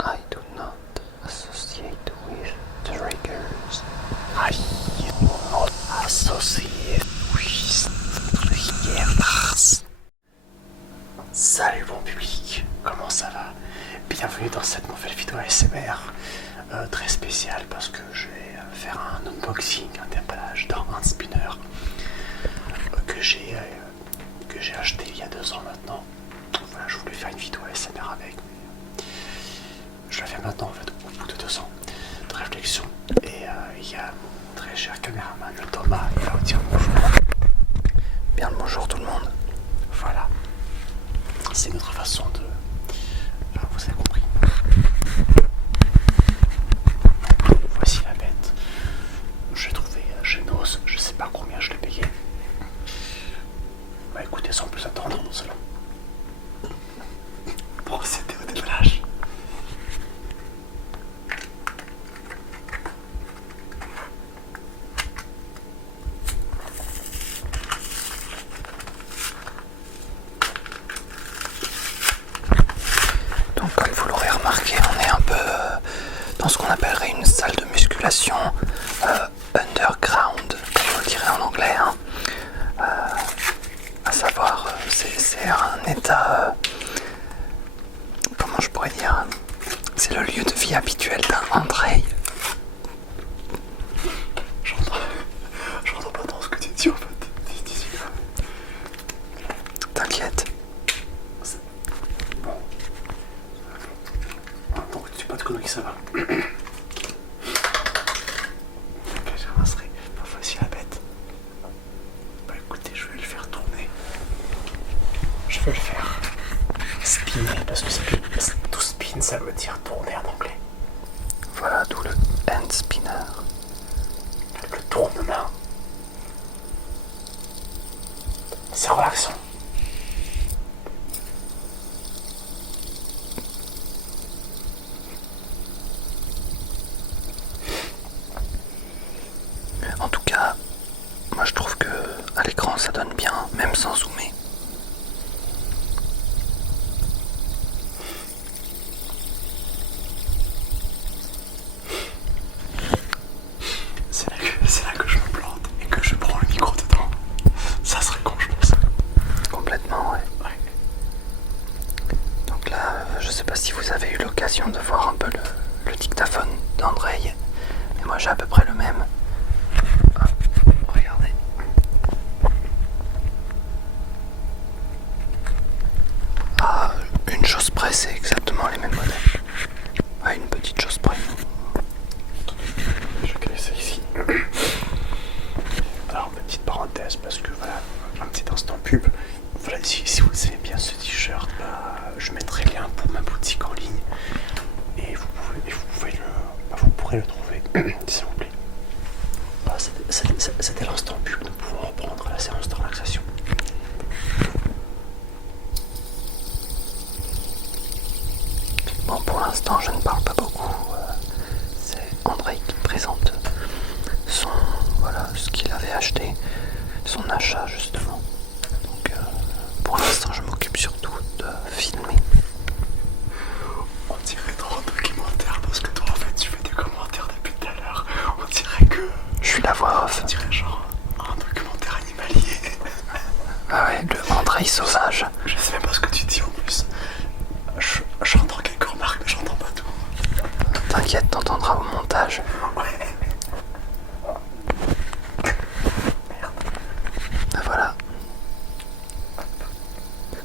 I do not associate with triggers. I do not associate with triggers. Salut bon public, comment ça va? Bienvenue dans cette nouvelle vidéo ASMR très spéciale parce que je vais faire un unboxing, un déballage d'un hand spinner que j'ai acheté il y a 2 ans maintenant. Voilà, je voulais faire une vidéo ASMR avec, mais je la fais maintenant en fait au bout de 2 ans de réflexion. Et il y a mon très cher caméraman, le Thomas, il va vous dire bonjour. Bien le bonjour tout le monde. Voilà, c'est notre façon de... Enfin, vous avez compris. Voici la bête. Je l'ai trouvé chez Nos, je sais pas combien je l'ai payé. Bah écoutez, sans plus attendre, nous allons procéder au déballage. Donc comme vous l'aurez remarqué, on est un peu dans ce qu'on appellerait une salle de musculation underground, comme on le dirait en anglais. Hein. À savoir, c'est un état, comment je pourrais dire, c'est le lieu de vie habituel d'un Andrei. J'entends pas trop ce que tu dis en fait. T'inquiète. Bon. Donc tu dis pas de conneries, ça va. Ok, je ramasserai. Pas facile à bête. Bah écoutez, je vais le faire tourner. Je vais le faire spinner parce que tout spin ça veut dire tourner en anglais. Voilà, d'où le hand spinner. Le tournement. C'est relaxant. En tout cas, moi je trouve que à l'écran ça donne bien, même sans zoomer. C'est là que je me plante et que je prends le micro dedans. Ça serait con, je pense. Complètement, ouais. Donc là, je sais pas si vous avez eu l'occasion de voir un peu le dictaphone d'Andrei, mais moi j'ai à peu près le même. Ah, regardez. Ah, une chose près, c'est exactement les mêmes modèles. Ah, une petite chose près. Je connais ça ici. Alors, petite parenthèse, parce que voilà, un petit instant pub. Voilà, si vous aimez bien ce t-shirt, bah, je mettrai le lien pour ma boutique en ligne. Et vous pourrez le trouver, s'il vous plaît. Bah, c'était l'instant pub, nous pouvons reprendre la séance de relaxation. Bon, pour l'instant, je ne parle pas beaucoup. C'est Andrei qui présente voilà, ce qu'il avait acheté, son achat justement. Donc, pour l'instant, je m'occupe surtout de filmer. On dirait trop un documentaire, parce que toi, en fait, tu fais des commentaires depuis tout à l'heure. On dirait que... Je suis la voix off. On dirait genre un documentaire animalier. Ah ouais, le Andrei sauvage. Je sais même pas ce que tu dis en plus. J'entends quelques remarques, mais j'entends pas tout. T'inquiète, t'entendras au montage. Ouais. Ben voilà.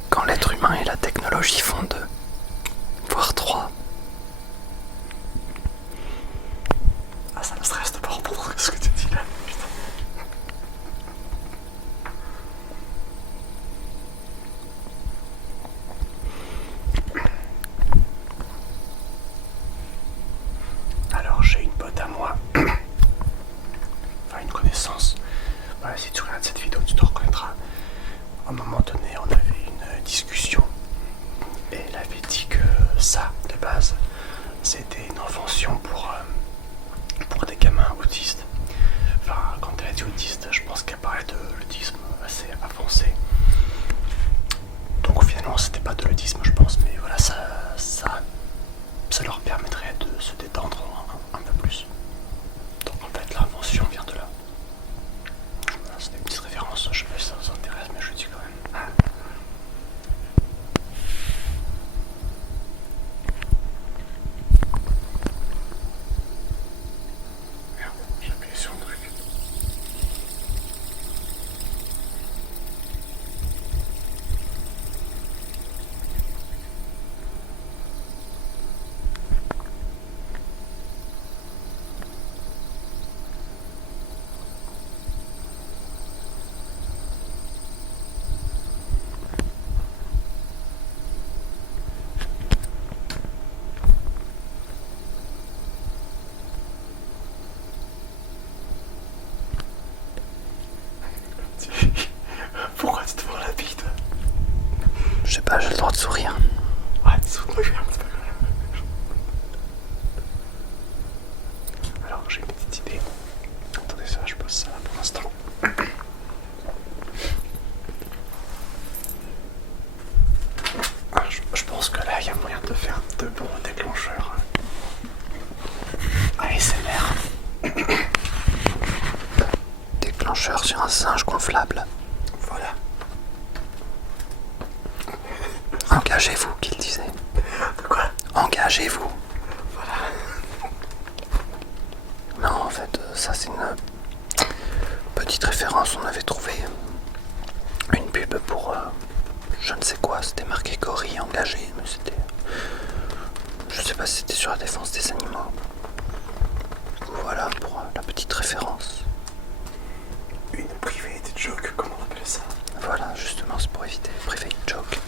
Quand l'être humain et la technologie font 2, voire 3. Ah, ça me stresse de pas entendre ce que tu dis là. Putain. Alors, j'ai une pote à moi. Enfin, une connaissance. Voilà, si tu regardes cette vidéo, tu te reconnaîtras. À un moment donné, on avait une discussion. Et elle avait dit que ça, de base, c'était une invention pour des gamins autistes. Enfin, quand elle a dit autiste, je pense qu'elle parlait de l'autisme assez avancé. Donc finalement, c'était pas de l'autisme, je pense, mais voilà, ça leur permet de faire de bons déclencheurs ASMR. Déclencheur sur un singe gonflable. Voilà. Engagez-vous, qu'il disait. De quoi? Engagez-vous. Voilà. Non, en fait, ça c'est une petite référence. On avait trouvé une pub pour je ne sais quoi. C'était marqué Cory engagé, mais c'était. Je sais pas si c'était sur la défense des animaux. Voilà pour la petite référence. Une private joke, comment on appelle ça? Voilà, justement, c'est pour éviter les private jokes.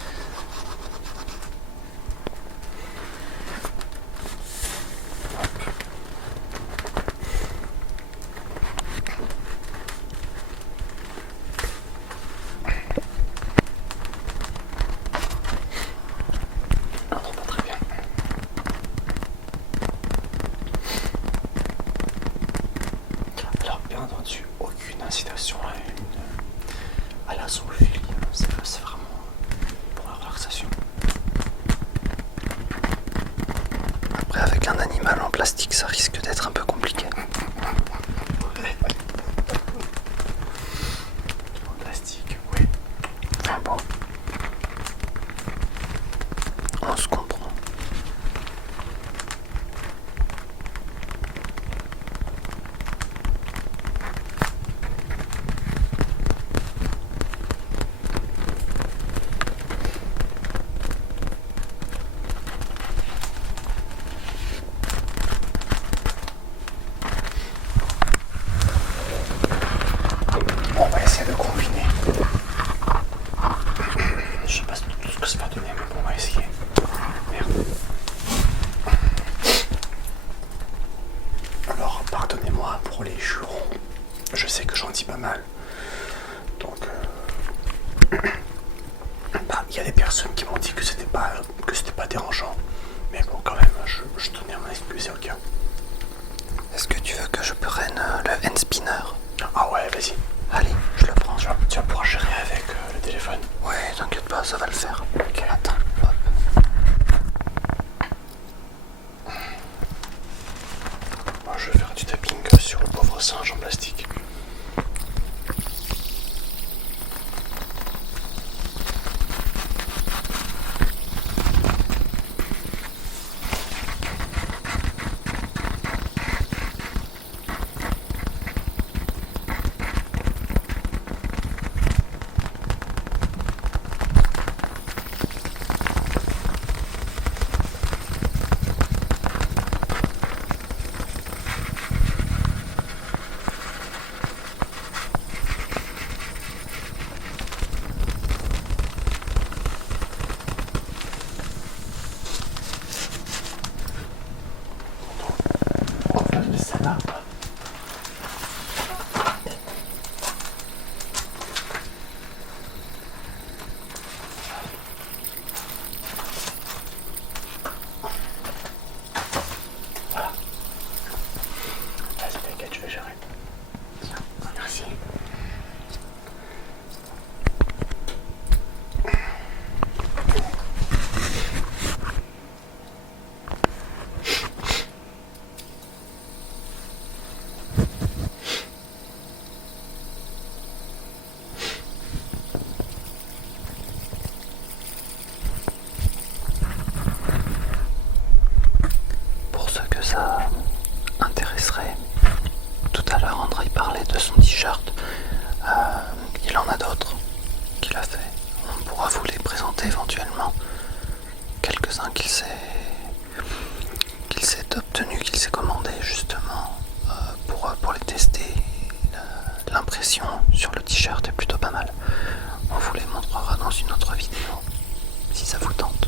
Non, pas très bien. Alors, bien entendu, aucune incitation à la zoophilie. C'est vraiment pour la relaxation. Après, avec un animal en plastique, ça risque d'être un peu compliqué. Plastique, oui. Enfin bon, on se comprend. On va essayer de combiner. Je sais pas tout ce que ça va donner, mais bon, on va essayer. Merde. Alors, pardonnez-moi pour les jurons. Je sais que j'en dis pas mal. Donc, il y a des personnes qui m'ont dit que c'était pas dérangeant. Mais bon, quand même, je tenais à m'en excuser au cas. Est-ce que tu veux que je prenne le hand spinner? Ah ouais, vas-y. Allez, je le prends. Tu vas pouvoir gérer avec le téléphone. Ouais, t'inquiète pas, ça va le faire. Ok. Attends, hop. Moi, je vais faire du tapping sur le pauvre singe en plastique. On va faire ça là. Voilà. Vas-y, t'inquiète, je vais gérer. Tiens, merci. Pour ceux que ça intéresserait, tout à l'heure André parlait de son t-shirt. Il en a d'autres qu'il a fait. On pourra vous les présenter éventuellement. Quelques-uns qu'il s'est obtenu, qu'il s'est commandé justement pour les tester. L'impression sur le t-shirt est plutôt pas mal. On vous les montrera dans une autre vidéo si ça vous tente.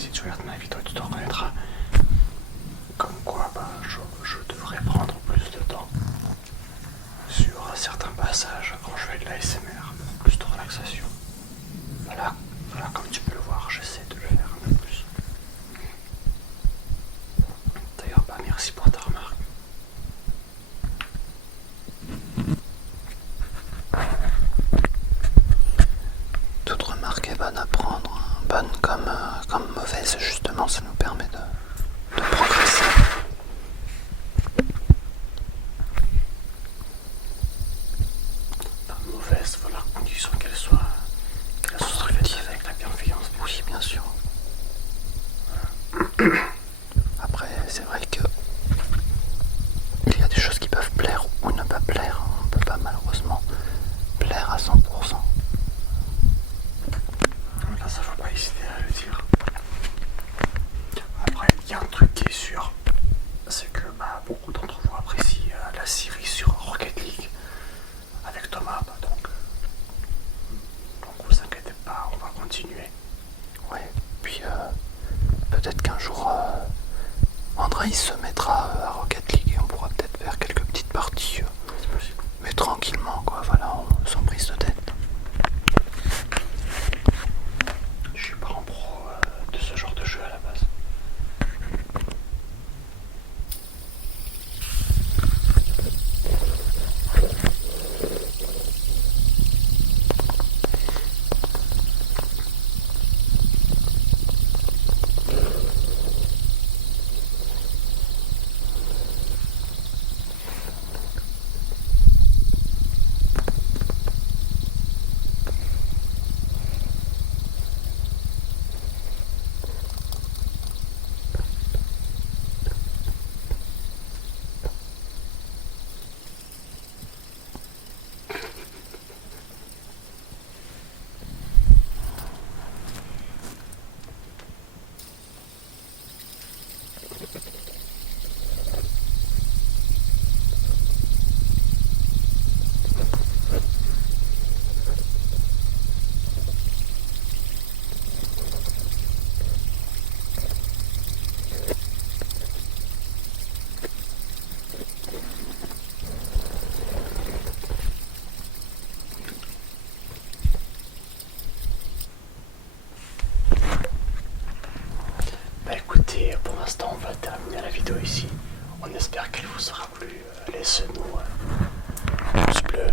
si tu regardes ma vidéo, tu te reconnaîtras. Comme quoi, je devrais prendre plus de temps sur certains passages quand je fais de l'ASMR, plus de relaxation. Voilà, comme tu peux le voir, j'essaie de le faire un peu plus. D'ailleurs, merci pour ta remarque. Toute remarque est bonne à prendre, hein. Bonne comme mauvaise, justement, ça nous permet de progresser. Pas mauvaise, voilà, condition qu'elle soit constructive avec la bienveillance. Oui, bien sûr. Après, c'est vrai que il y a des choses qui peuvent plaire ou ne pas plaire. On ne peut pas malheureusement plaire à 100%. Là, ça ne faut pas hésiter à le dire. Après, il y a un truc qui est sûr, c'est que beaucoup d'entre vous apprécient la série sur Rocket League avec Thomas. Donc vous inquiétez pas, on va continuer. Ouais, puis peut-être qu'un jour André se mettra à Rocket League et on pourra peut-être faire quelques petites parties, C'est possible. mais tranquillement, quoi, voilà, sans prise de tête. Je suis pas en pro de ce genre de jeu à la base. Écoutez, pour l'instant, on va terminer la vidéo ici. On espère qu'elle vous aura plu. Laissez-nous un pouce bleu,